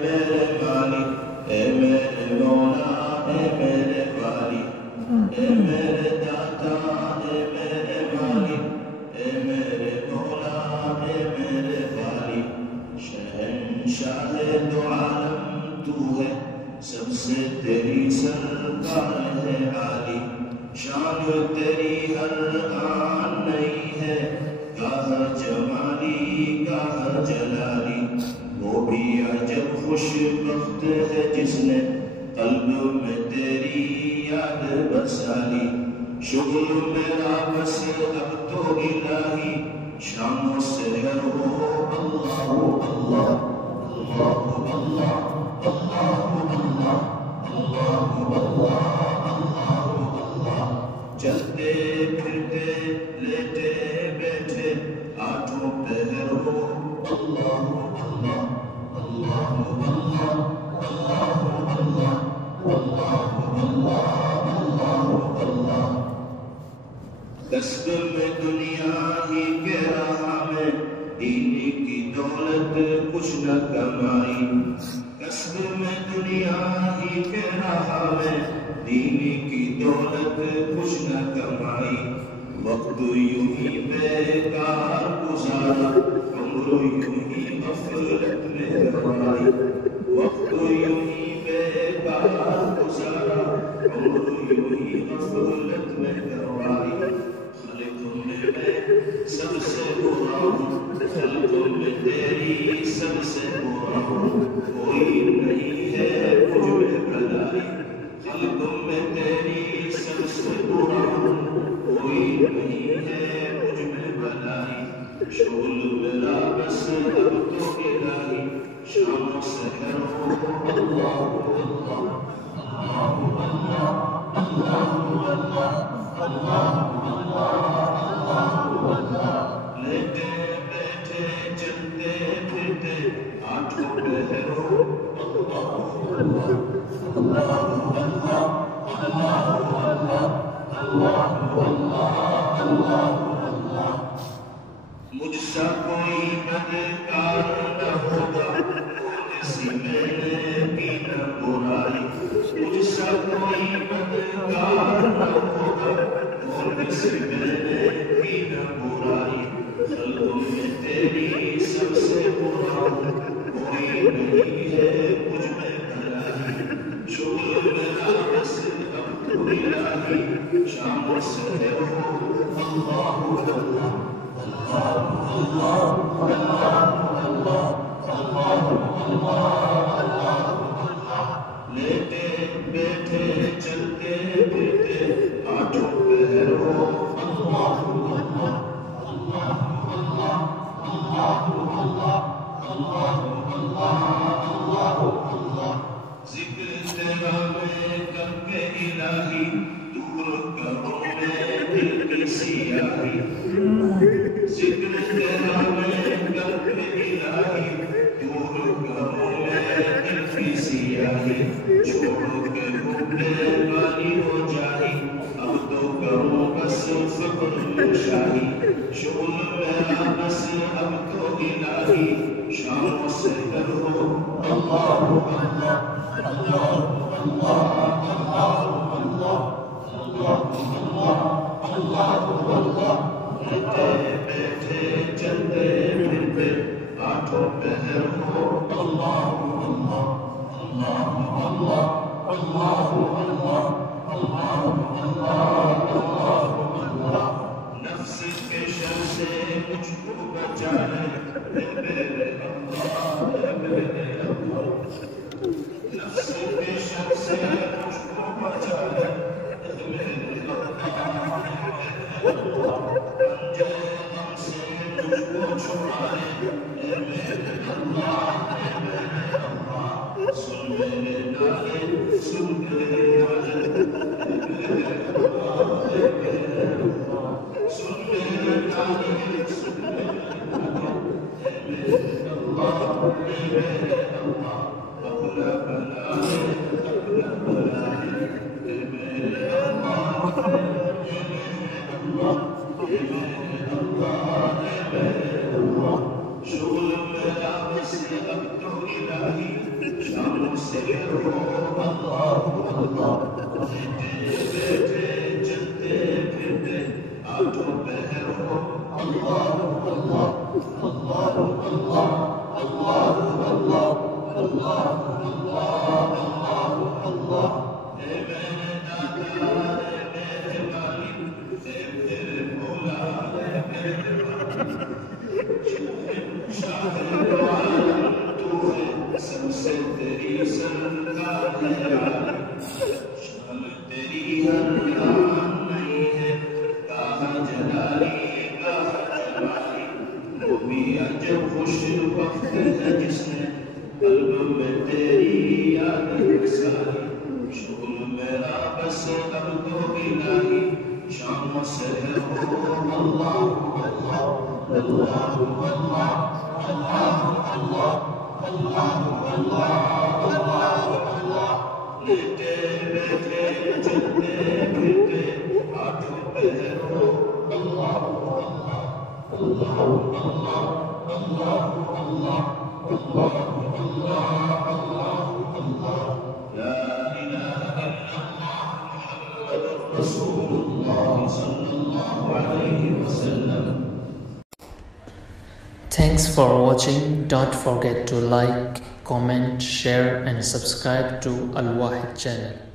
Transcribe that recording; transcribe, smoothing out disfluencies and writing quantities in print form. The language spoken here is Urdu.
میرے مالک اے میرے مولا اے میرے والی اے میرے داتا اے میرے مالک اے میرے مولا اے میرے والی شہنشاہ دو عالم تو ہے سب سے تیری سرکار ہے عالی شان تیری ہر آن نہیں ہے گاہ جمالی گاہ جلالی وہ بھی عجب خوش بخت ہے جس نے قلب میں تیری یاد بسالی شغل میرا بس اب تو الہی شام و سحر ہو اللہ اللہ اللہ اللہ چلتے پھرتے لیٹے بیٹھے آٹھوں پہر ہو اللہ اللہ اللہ اللہ اللہ اللہ اللہ اللہ کسب میں دنیا ہی کے راہ میں دین کی دولت کچھ نہ کمائی کسب میں دنیا ہی کے راہ میں دین کی دولت کچھ نہ کمائی وقت یوں ہی بیکار گزارا عمر یوں ہی غفلت میں گوائی وقت یوں ہی بیکار گزارا عمر یوں ہی غفلت میں گوائی خلق میں سب سے برا ہوں خلق میں تیری سب سے برا ہوں کوئی نہیں ہے مجھ میں بھلائی خلق میں تیری سب سے برا ہوں کوئی نہیں ہے مجھ میں بھلائی شغل میرا بس اب تو الہی شام و سحر ہو اللہ اللہ اللہ اللہ اللہ لیٹے بیٹھے چلتے پھرتے آٹھوں پہر ہو اللہ مجھ سا کوئی بدکار نہ ہوگا کسی میں نے بھی نہ برائی مجھ سا کوئی بدکار نہ ہوگا کسی میں نے بھی نہ برائی خلق میں تیری سب سے برا کوئی نہیں ہے مجھ میں بھلائی شغل میرا بس اب تو الہی شام و سحر ہو اللہ اللہ لیٹے بیٹھے چلتے پھرتے آٹھوں پہر ہو اللہ اللہ اللہ اللہ ذکر تیرا میں کر کے الہی دور کروں میں دل کی سیاہی ذکر تیرا میں کر کے الہی دور کروں میں دل کی سیاہی چھوڑ کے گھومنے والی ہو جائی اب تو کروں بس فکر شاہی شغل میرا بس اب تو الہی شام و سحر ہو اللہ اللہ اللہ اللہ اللہ اللہ اللہ لیٹے بیٹھے چلتے پھرتے آٹھوں پہر ہو اللہ اللہ اللہ اللہ اللہ اللہ اللہ نفس کے شر سے مجھ کو بچا لے میرے اللہ میرے اللہ نفس کے شر سے مجھ کو بچا لے میرے اللہ پنجے غم سے مجھ کو چھڑائے میرے اللہ سن میرے نالے سن میرے نالے میرے اللہ سن میرے نالے سن میرے اللہ میرے اللہ اپنا بلائے اپنا بلائے میرے اللہ شغل میرا بس اب تو الہی Thanks for watching. Don't forget to like, comment, share and subscribe to Al Wahid channel.